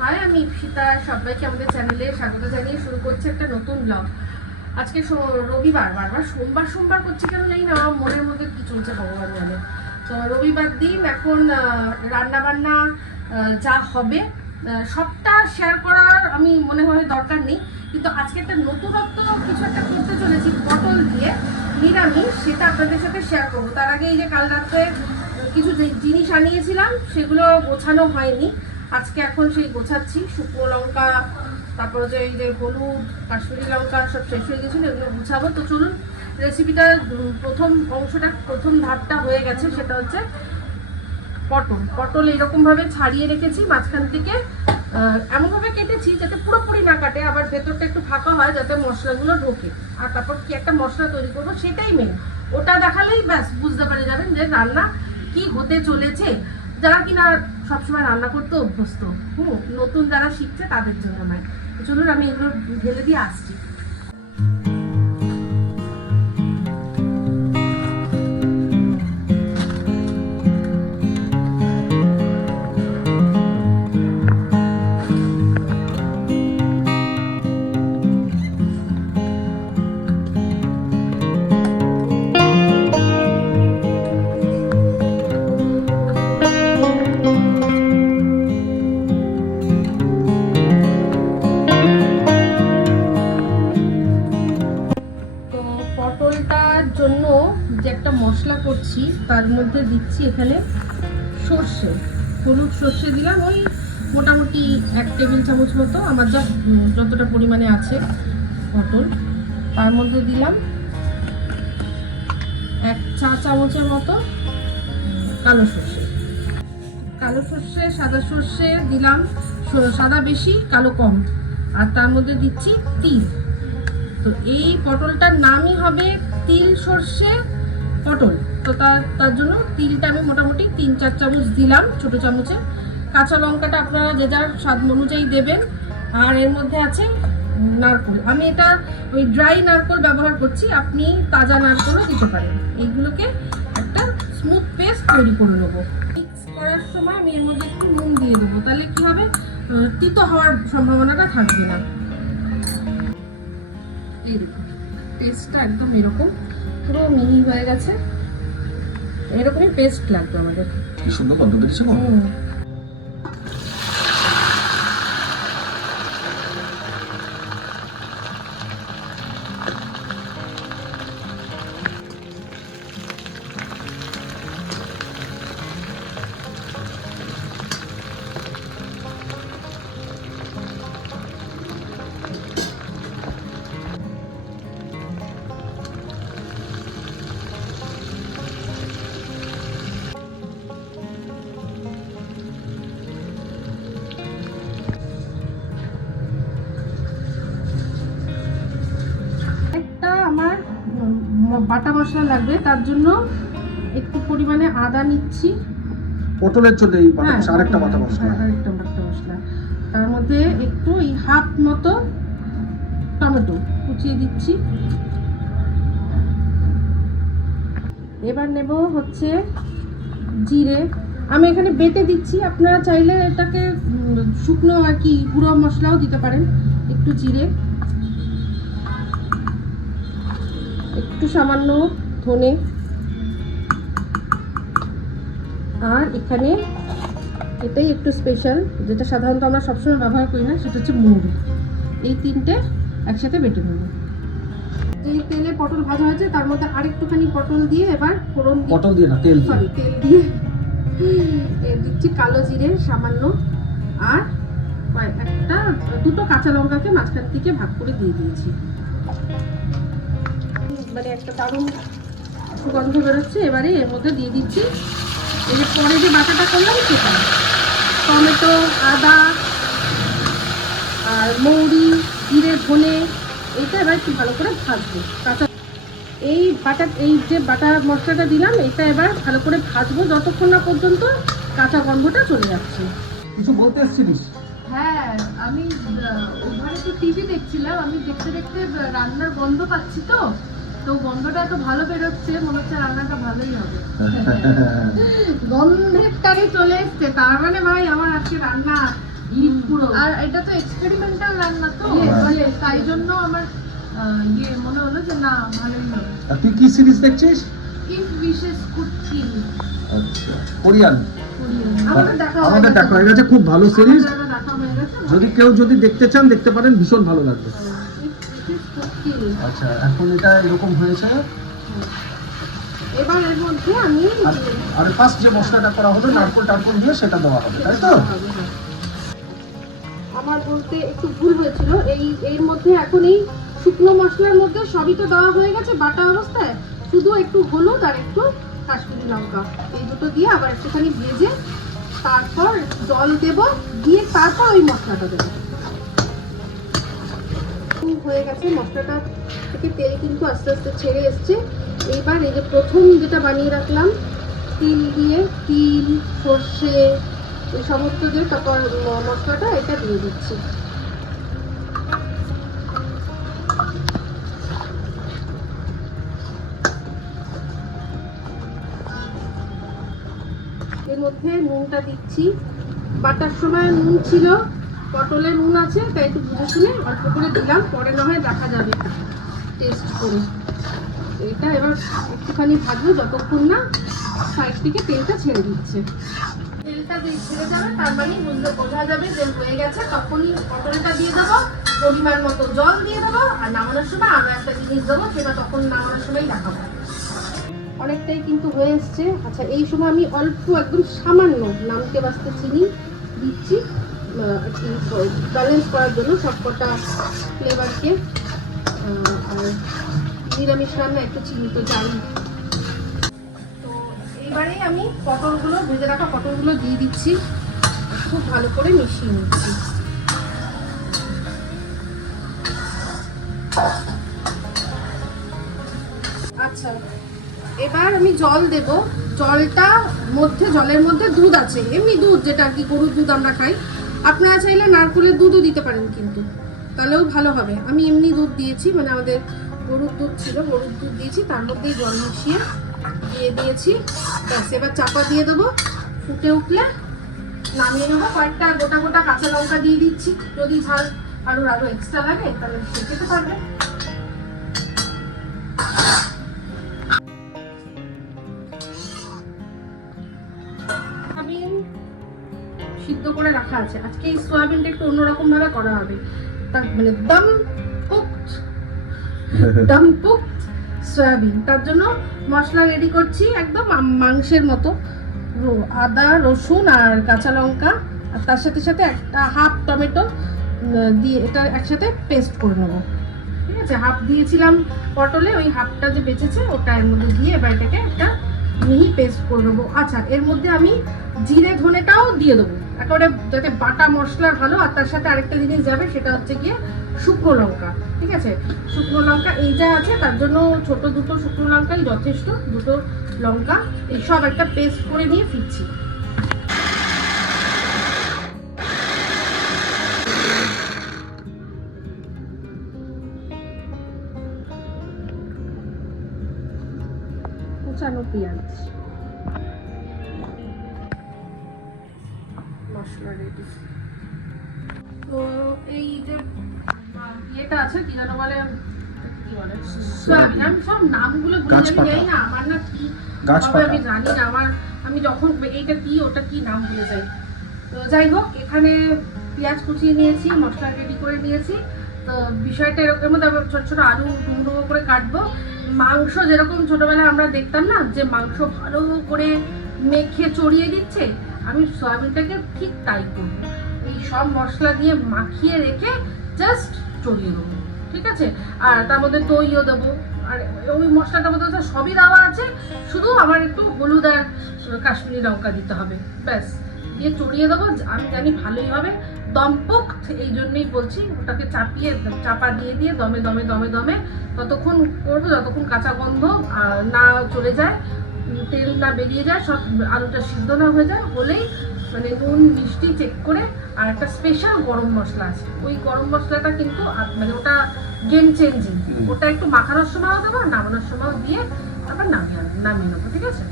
High, আমি ইপসিতা। সবাইকে আমাদের চ্যানেলে স্বাগত জানিয়ে শুরু করছি একটা নতুন ব্লগ। আজকে রবিবার, বারবার সোমবার সোমবার করছি কেন জানি না, আমার মনের মধ্যে কি চলছে ভগবান জানে। তো রবিবার দিন এখন রান্না বান্না যা হবে সবটা শেয়ার করার আমি মনে হয় দরকার নেই, কিন্তু আজকে একটা নতুনত্ব কিছু একটা করতে চলেছি পটল দিয়ে নিরামিষ, সেটা আপনাদের সাথে শেয়ার করবো। তার আগে এই যে কাল রাত্রে কিছু জিনিস আনিয়েছিলাম, সেগুলো গোছানো হয়নি। আজকে এখন সেই গোছাচ্ছি, শুকনো লঙ্কা, তারপর যে এই যে হলুদ, কাশ্মীরি লঙ্কা সব শেষ হয়ে গেছিলো, এগুলো গুছাবো। তো চলুন, রেসিপিটা প্রথম অংশটা, প্রথম ধাপটা হয়ে গেছে, সেটা হচ্ছে পটল এরকমভাবে ছাড়িয়ে রেখেছি, মাঝখান থেকে এমনভাবে কেটেছি যাতে পুরোপুরি না কাটে, আবার ভেতরটা একটু ফাঁকা হয় যাতে মশলাগুলো ঢোকে। আর তারপর কি একটা মশলা তৈরি করবো সেটাই মেন, ওটা দেখালেই ব্যাস বুঝতে পেরে যাবেন যে রান্না কি হতে চলেছে। যারা কিনা সবসময় রান্না করতে অভ্যস্ত, নতুন যারা শিখছে তাদের জন্য নয়। চলুন আমি এগুলো ঢেলে দিয়ে আসছি। পটলটার জন্য যে একটা মশলা করছি, তার মধ্যে দিচ্ছি এখানে সর্ষে, হলুদ সর্ষে দিলাম ওই মোটামুটি 1 টেবিল চামচ মতো, আমার যতটা পরিমাণে আছে পটল। তার মধ্যে দিলাম 1 চা চামচের মতো কালো সর্ষে, সাদা সর্ষে দিলাম, সাদা বেশি কালো কম। আর তার মধ্যে দিচ্ছি তিল। তো এই পটলটার নামই হবে তিল সর্ষে পটল। তো তার জন্য তিলটা আমি মোটামুটি 3-4 চামচ দিলাম, ছোট চামচে। কাঁচা লঙ্কাটা আপনারা যে যার স্বাদ অনুযায়ী দেবেন। আর এর মধ্যে আছে নারকেল, আমি এটা ওই ড্রাই নারকেল ব্যবহার করছি, আপনি তাজা নারকেলও দিতে পারেন। এইগুলোকে একটা স্মুথ পেস্ট তৈরি করে নেবো। মিক্স করার সময় আমি এর মধ্যে একটু নুন দিয়ে দেবো, তাহলে কি হবে, তিতো হওয়ার সম্ভাবনাটা থাকবে না। এই দেখুন পেস্টটা একদম এরকম পুরো মিহি হয়ে গেছে, এরকমই পেস্ট লাগবে আমাদের। কি সুন্দর গন্ধ বেরিয়েছে গো। আমার বাটা মশলা লাগবে, তার জন্য একটু পরিমাণে আদা নিচ্ছি। পটলের জন্য এই বাটা মশলা, আরেকটা বাটা মশলা, তার মধ্যে একটু এই হাফ মতো টমেটো কুচিয়ে দিচ্ছি। এবার নেব হচ্ছে জিরে, আমি এখানে বেটে দিচ্ছি, আপনারা চাইলে এটাকে শুকনো আর কি গুঁড়ো মশলাও দিতে পারেন। একটু জিরে, একটু সামান্য ধনে, আর এখানে এটাই একটু স্পেশাল, যেটা সাধারণত আমরা সবসময় ব্যবহার করি না, সেটা হচ্ছে মৌরি। এই তিনটে একসাথে বেটে নেব। এই তেলে পটল ভাজা হয়েছে, তার মধ্যে আরেকটুখানি পটল দিয়ে এবার ফোড়ন, পটল দিয়ে না তেল দিয়ে দিচ্ছি কালো জিরে সামান্য, আর দুটো কাঁচা লঙ্কাকে মাঝখান থেকে ভাগ করে দিয়ে দিয়েছি। মানে একটা দারুণ সুগন্ধ বেরোচ্ছে। এবারে এর মধ্যে দিয়ে দিচ্ছি এই যে পরে যে বাটাটা করলাম সেটা, টমেটো, আদা আর মৌরি, জিরে, ধনে, এইটা এবার একটু ভালো করে ভাজবো। এই যে বাটা মশলাটা দিলাম, এটা এবার ভালো করে ভাজবো যতক্ষণ না পর্যন্ত কাঁচা গন্ধটা চলে যাচ্ছে। কিছু বলতে এসেছিলিস? হ্যাঁ, আমি ওখানে তো টিভি দেখছিলাম, আমি দেখতে দেখতে রান্নার গন্ধ পাচ্ছি, তো গন্ধটা এত ভালো বেরোচ্ছে, মনে হচ্ছে রান্নাটা ভালোই হবে। গন্ধের টানে চলে এসছে, তার মানে ভাই আমার আজকে রান্না হিট পুরো। আর এটা তো এক্সপেরিমেন্টাল রান্না তো Yes, মানে yes. তাই জন্য আমার মনে হলো যে না ভালোই হবে। আর তুই কি সিরিজ দেখছিস? ইফ উইশেস কুড কিল আচ্ছা, কোরিয়ান। আমাদের দেখা হয়ে আমাদের গেছে। দেখা হয়ে গেছে, খুব ভালো সিরিজ। আমাদের দেখা হয়ে গেছে। যদি দেখতে চান দেখতে পারেন, ভীষণ ভালো লাগবে। It is cooking. আচ্ছা, এখন এটা এরকম হয়েছে। এবার এর মধ্যে আমি আর ফার্স্ট যে মশলাটা করা হলো নারকেল টারকেল দিয়ে, সেটা দেওয়া হবে, তাই তো? আমার বলতে একটু ভুল হয়েছিল। এর মধ্যে এখন এই শুকনো মশলার মধ্যে সবই তো দেওয়া হয়ে গেছে বাটা অবস্থায়, শুধু একটু হলুদ আর একটু কাশ্মীরি লঙ্কা, এই দুটো দিয়ে আবার একটুখানি ভেজে তারপর জল দেব, দিয়ে তারপর ওই মশলাটা দেবো। হয়ে গেছে, মশলাটা থেকে তেল কিন্তু আস্তে আস্তে ছেড়ে এসছে। এইবার এই যে প্রথম যেটা বানিয়ে রাখলাম তিল দিয়ে, তিল সর্ষে এই সমস্ত দিয়ে তারপর মশলাটা এটা দিয়ে দিচ্ছি। এর মধ্যে নুনটা দিচ্ছি। বাটার সময় নুন ছিল, পটলে নুন আছে, তাই একটু বুঝে শুনে অল্প করে দিলাম, পরে না হয় দেখা যাবে টেস্ট করে। এটা এবার একটুখানি ভাজবো যতক্ষণ না সাইড থেকে তেলটা ছেড়ে দিচ্ছে। তেলটা যে ছেড়ে যাবে তার মানে বোঝা যাবে যে হয়ে গেছে, তখনই পটলটা দিয়ে দেবো, পরিমাণ মতো জল দিয়ে দেবো, আর নামানোর সময় আরও একটা জিনিস দেবো, সেটা তখন নামানোর সময় দেখাবো। অনেকটাই কিন্তু হয়ে এসছে। আচ্ছা, এই সময় আমি অল্প একদম সামান্য নামকে বাস্তে চিনি দিচ্ছি, ব্যালেন্স করার জন্য সবকটা ফ্লেভারকে। আর নিরামিষ রান্না একটু চিনি তো জানি। তো এইবারে আমি পটলগুলো, ভেজে রাখা পটলগুলো দিয়ে দিচ্ছি, খুব ভালো করে মিশিয়ে নিচ্ছি। আচ্ছা, এবার আমি জল দেব। জলের মধ্যে দুধ আছে, এমনি দুধ যেটা আর কি গরুর দুধ আমরা খাই। আপনারা চাইলে নারকেলের দুধও দিতে পারেন, কিন্তু তাহলেও ভালো হবে। আমি এমনি দুধ দিয়েছি, মানে আমাদের গরুর দুধ ছিল, গরুর দুধ দিয়েছি, তার মধ্যেই জল মিশিয়ে দিয়ে দিয়েছি। ব্যাস, এবার চাপা দিয়ে দেবো, ফুটে উঠলে নামিয়ে নেবো। কয়েকটা গোটা গোটা কাঁচা লঙ্কা দিয়ে দিচ্ছি, যদি ঝাল আরো এক্সট্রা লাগে তাহলে সে খেতে পারবে। সিদ্ধ করে রাখা আছে। আজকে এই সোয়াবিনটা একটু অন্যরকম ভাবে করা হবে, তার মানে দম কুকড সয়াবিন। তার জন্য মশলা রেডি করছি একদম মাংসের মতো। আদা, রসুন আর কাঁচা লঙ্কা, আর তার সাথে সাথে একটা হাফ টমেটো দিয়ে এটা একসাথে পেস্ট করে নেবো। ঠিক আছে, হাফ দিয়েছিলাম পটলে, ওই হাফটা যে বেঁচেছে ওটা এর মধ্যে দিয়ে এবার এটাকে একটা মিহি পেস্ট করে নেবো। আচ্ছা, এর মধ্যে আমি জিরে ধনেটাও দিয়ে দেবো একেবারে, যাতে বাটা মশলা ভালো। আর তার সাথে আরেকটা জিনিস যাবে, সেটা হচ্ছে গিয়ে শুকনো লঙ্কা। ঠিক আছে, শুকনো লঙ্কা এই যা আছে তার জন্য ছোট দুটো শুকনো লঙ্কাই যথেষ্ট, দুটো লঙ্কা। এই সব একটা পেস্ট করে নিয়ে ফিরছি। কুচানো পেঁয়াজ, মশলা রেডি। তো এই যে ইয়েটা আছে, কি যেন বলে, কি বলে, সয়াবিন। আমি সব নামগুলো ভুলে যাই না, আমার না কি হবে আমি জানি না। আমি যখন এইটা কি ওটা কি নাম ভুলে যাই। তো যাই হোক, এখানে পেঁয়াজ কুচিয়ে নিয়েছি, মশলা রেডি করে নিয়েছি। তো বিষয়টা এরকম, মধ্যে ছোট ছোট আলু ডুমো করে কাটবো। মাংস যেরকম ছোটবেলায় আমরা দেখতাম না, যে মাংস ভালো করে মেখে চড়িয়ে দিচ্ছে, আমি সয়াবিনটাকে ঠিক তাই করবো। এই সব মশলা দিয়ে মাখিয়ে রেখে জাস্ট চড়িয়ে দেবো। ঠিক আছে, আর তার মধ্যে দইও দেবো, আর ওই মশলাটার মধ্যে সবই দেওয়া আছে, শুধু আমার একটু হলুদ আর কাশ্মীরি লঙ্কা দিতে হবে, ব্যাস। দিয়ে চড়িয়ে দেবো। আমি জানি ভালোই হবে। দমপোক্ত এই জন্যই বলছি, ওটাকে চাপা দিয়ে দিয়ে দমে দমে দমে দমে ততক্ষণ করবো যতক্ষণ কাঁচা গন্ধ না চলে যায়, তেল না বেরিয়ে যায়, সব আলুটা সিদ্ধ না হয়ে যায়। হলেই মানে নুন মিষ্টি চেক করে, আর একটা স্পেশাল গরম মশলা আছে, ওই গরম মশলাটা কিন্তু মানে ওটা গেম চেঞ্জিং। ওটা একটু মাখানোর সময়ও দেবো, নামানোর সময়ও দিয়ে তারপর নামিয়ে নেবো। ঠিক আছে,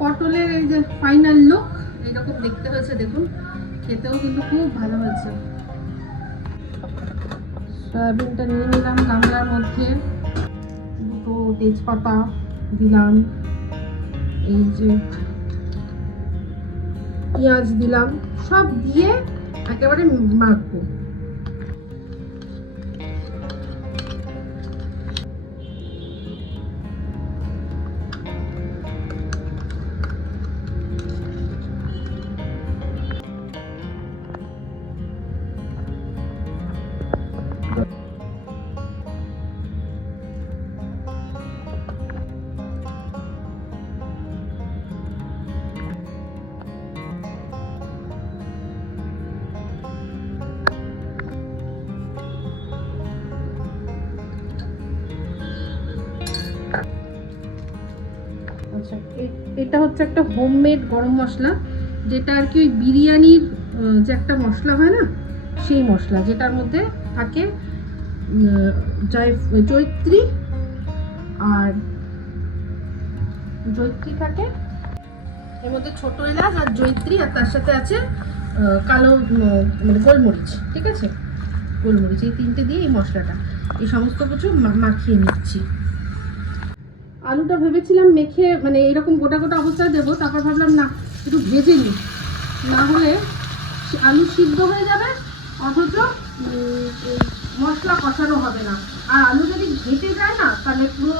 পটলের এই যে ফাইনাল লুক এইরকম দেখতে হয়েছে, দেখুন। খেতেও কিন্তু খুব ভালো হয়েছে। সয়াবিনটা নিয়ে নিলাম গামলার মধ্যে, দুটো তেজপাতা দিলাম, এই যে পেঁয়াজ দিলাম, সব দিয়ে একেবারে মাখবো। আচ্ছা, এটা হচ্ছে একটা হোমমেড গরম মশলা, যেটা আর কি ওই বিরিয়ানির যে একটা মশলা হয় না, সেই মশলা, যেটার মধ্যে থাকে জয়িত্রী আর জয়িত্রী থাকে, এর মধ্যে ছোট এলাচ আর জয়িত্রী, আর তার সাথে আছে কালো মানে গোলমরিচ, ঠিক আছে, গোলমরিচ, এই তিনটে দিয়ে এই মশলাটা, এই সমস্ত কিছু মাখিয়ে নিচ্ছি। আলুটা ভেবেছিলাম মেখে মানে এরকম গোটা গোটা অবস্থায় দেবো, তারপর ভাবলাম না, একটু ভেজে নিই, না হলে আলু সিদ্ধ হয়ে যাবে অথচ মশলা কষানো হবে না, আর আলু যদি ঘেটে যায় না তাহলে পুরো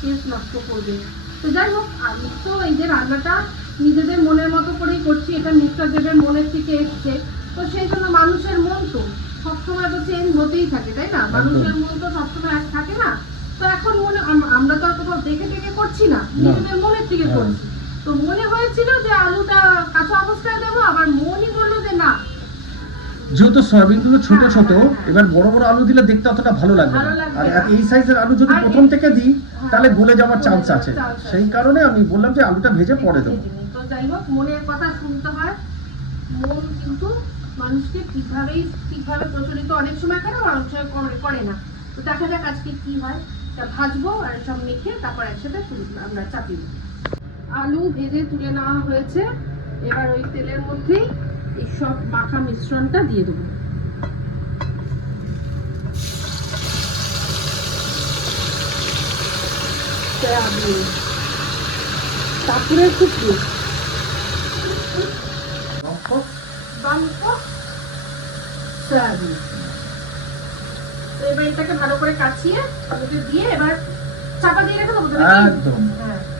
টেস্ট নষ্ট করবে। তো যাই হোক, আমি তো এই যে রান্নাটা নিজেদের মনের মতো করেই করছি, এটা মিস্টার দেবের মনের থেকে এসছে, তো সেই জন্য মানুষের মন তো সবসময় তো চেঞ্জ হতেই থাকে, তাই না? মানুষের মন তো সবসময় এক থাকে না। তো এখন মনে আমরা তো আর কোথাও দেখে দেখে করছি না, নিজেদের মনের থেকে করছি। তো মনে হয়েছিল যে আলুটা কাঁচা অবস্থায় দেবো, আবার মনই বললো যে না, যেহেতু সয়াবিন গুলো ছোট ছোট, এবার বড় বড় আলু দিলে দেখতে অতটা ভালো লাগবে না, আর এই সাইজের আলু যদি প্রথম থেকে দিই তাহলে গলে যাওয়ার চান্স আছে, সেই কারণে আমি বললাম যে আলুটা ভেজে পরে দেবো। তো যাই হোক, মনের কথা শুনতে হয়, মন কিন্তু মানুষকে ঠিকভাবে প্রচলিত অনেক সময় করে, অনেক সময় করে না। তো দেখা যাক আজকে কি হয়, তা ভাজবো আর সব মেখে তারপর একসাথে আমরা চাপিয়ে দেবো। আলু ভেজে তুলে নেওয়া হয়েছে, এবার ওই তেলের মধ্যেই এই সব মাখা মিশ্রণটা দিয়ে দেবো। তারপরে একটু সয়াবিন, তো এবার এটাকে ভালো করে কাচিয়ে আলুতে দিয়ে এবার চাপা দিয়ে রেখে দেবো। একদম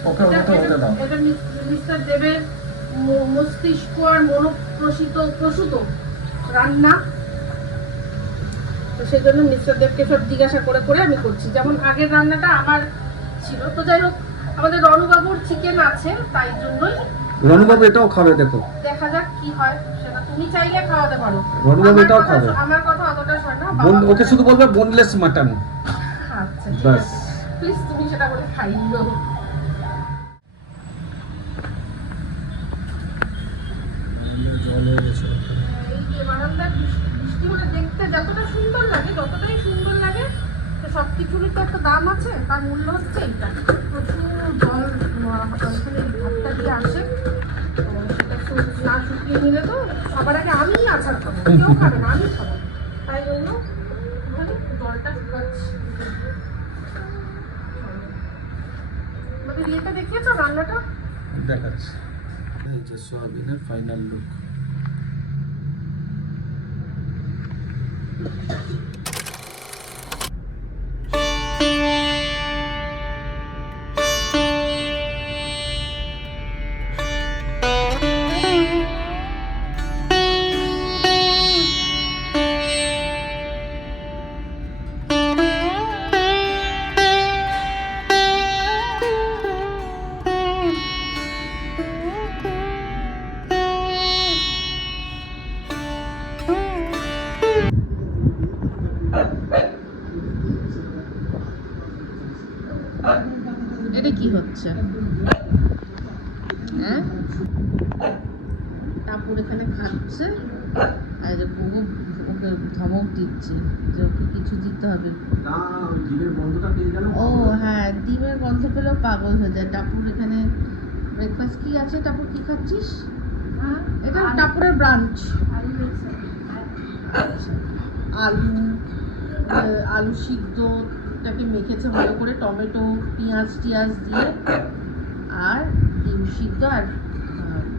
ওকে ওকে ওকে দাও। এটা মিস্টার দেবের মস্তিষ্ক আর প্রসূত রান্না, তো সেই জন্য মিস্টার দেবকে সব জিজ্ঞাসা করে করে আমি করছি, যেমন আগের রান্নাটা আমার ছিল। তো যাই হোক, আমাদের রণবাবুর চিকেন আছে, তাই জন্যই রণবাবু এটাও খাবে, দেখো দেখা যাক কি হয়, সেটা তুমি চাইলে খাওয়াতে পারো। রণবাবু এটাও খাবে, আমার কথা অতটা শোন না, ওকে শুধু বলবে বোনলেস মাটন, আচ্ছা বাস। প্লিজ তুমি সেটা বলে খাইও। এই যে বারান্দার বৃষ্টি হলে দেখতে যতটা সুন্দর লাগে, ততটাই সুন্দর লাগে, তো সব কিছুরই তো একটা দাম আছে, তার মূল্য হচ্ছে এইটা। প্রচুর জল ওখানে ভাতটা দিয়ে আসে, তো সেটা না শুকিয়ে নিলে তো সবার আগে আমিই আচার খাবো, কেউ খাবে না, আমি খাবো, তাই জন্য ওখানে জলটা শুকাচ্ছি। আমাদের ইয়েটা দেখিয়েছো রান্নাটা? দেখাচ্ছি, এই যে সোয়াবিনের ফাইনাল লুক। এটা কি হচ্ছে? হ্যাঁ, টাপুর এখানে খাচ্ছে, আর ওকে ধমক দিচ্ছে যে ওকে কিছু দিতে হবে। না, ওই ডিমের গন্ধটা পেয়ে গেল। ও হ্যাঁ, ডিমের গন্ধ পেলেও পাগল হয়ে যায়। টাপুর এখানে ব্রেকফাস্ট কি আছে? টাপুর কি খাচ্ছিস? এটা টাপুরের ব্রাঞ্চ। আলু আলু সিদ্ধটাকে মেখেছে ভালো করে, টমেটো পেঁয়াজ টিয়াজ দিয়ে, আর ডিম সিদ্ধ আর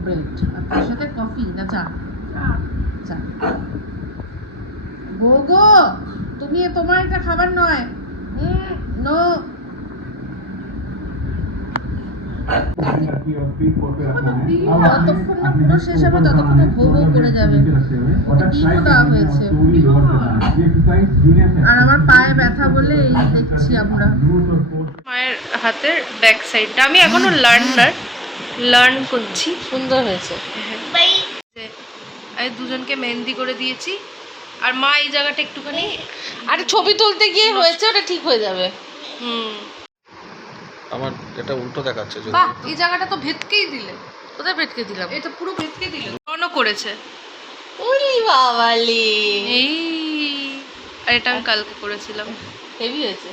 ব্রেড, আর তার সাথে কফি না চা? চা। গো তুমি, তোমার এটা খাবার নয়। নো। যতক্ষণ না পুরো শেষ হবে ততক্ষণে ভো ভো করে যাবে। ওকে ডিমও দেওয়া হয়েছে। আর আমার পায়ে ব্যথা বলে এই দেখছি আমরা। মায়ের হাতের ব্যাক সাইডটা আমি এখনো লার্ন করছি। সুন্দর হয়েছে। আমি দুজনকে মেহেন্দি করে দিয়েছি, আর মা এই জায়গাটা একটুখানি, আরে ছবি তুলতে গিয়ে হয়েছে, ওটা ঠিক হয়ে যাবে। আমার এটা উল্টো দেখাচ্ছে। বাহ, এই জায়গাটা তো ভেতকেই দিলে। কোথায় ভেতকে দিলাম? এটা পুরো ভেতকে দিলে। অনও করেছে। ওরে বাবালে, এই, আর এটা আমি কালকে করেছিলাম। হেভি হয়েছে।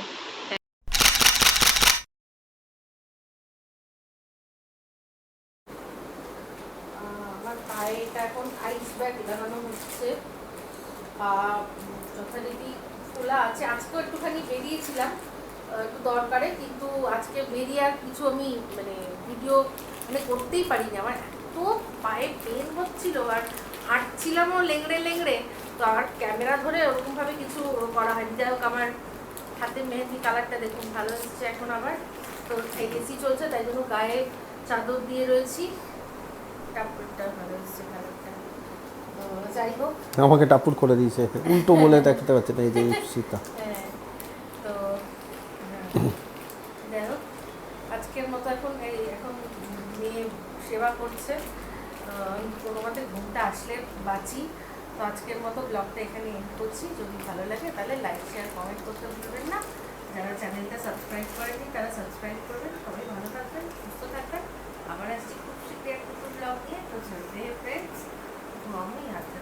আমার পায়ে এটা এখন আইস ব্যাগ লাগানো হচ্ছে। যথারীতি খোলা আছে। আজকেও একটুখানি বেরিয়েছিলাম একটু দরকারে, কিন্তু আজকে বেরিয়ে আর কিছু আমি মানে ভিডিও মানে করতেই পারিনি। আমার এত পায়ে পেন হচ্ছিল, আর হাঁটছিলামও লেংড়ে, তো আর ক্যামেরা ধরে ওরকমভাবে কিছু করা হয়নি। যাই হোক, আমার হাতে মেহেন্দি কালারটা দেখুন ভালো এসেছে এখন আবার। তো এসি চলছে, তাই জন্য গায়ে চাদর দিয়ে রয়েছি। কাপড়টা ভালো এসেছে কালারটা। তো যাই হোক, আমাকে টাপুর করে দিয়েছে, উল্টো বলে দেখতে পাচ্ছে না, এই যে সীতা। হ্যাঁ, তো যাই হোক, আজকের মতো এখন মেয়ে সেবা করছে। কোনো মতে ঘুমটা আসলে বাঁচি। তো আজকের মতো ব্লগটা এখানে এন্ড করছি। যদি ভালো লাগে তাহলে লাইক শেয়ার কমেন্ট করতে ভুলবেন না। যারা চ্যানেলটা সাবস্ক্রাইব করেনি তারা সাবস্ক্রাইব করবেন। সবাই ভালো থাকবেন, সুস্থ থাকবেন। আবার আসছি খুব শীঘ্রই একটা ব্লগ নিয়ে। তো চলবে ফ্রেন্ডস, মামুই হাতে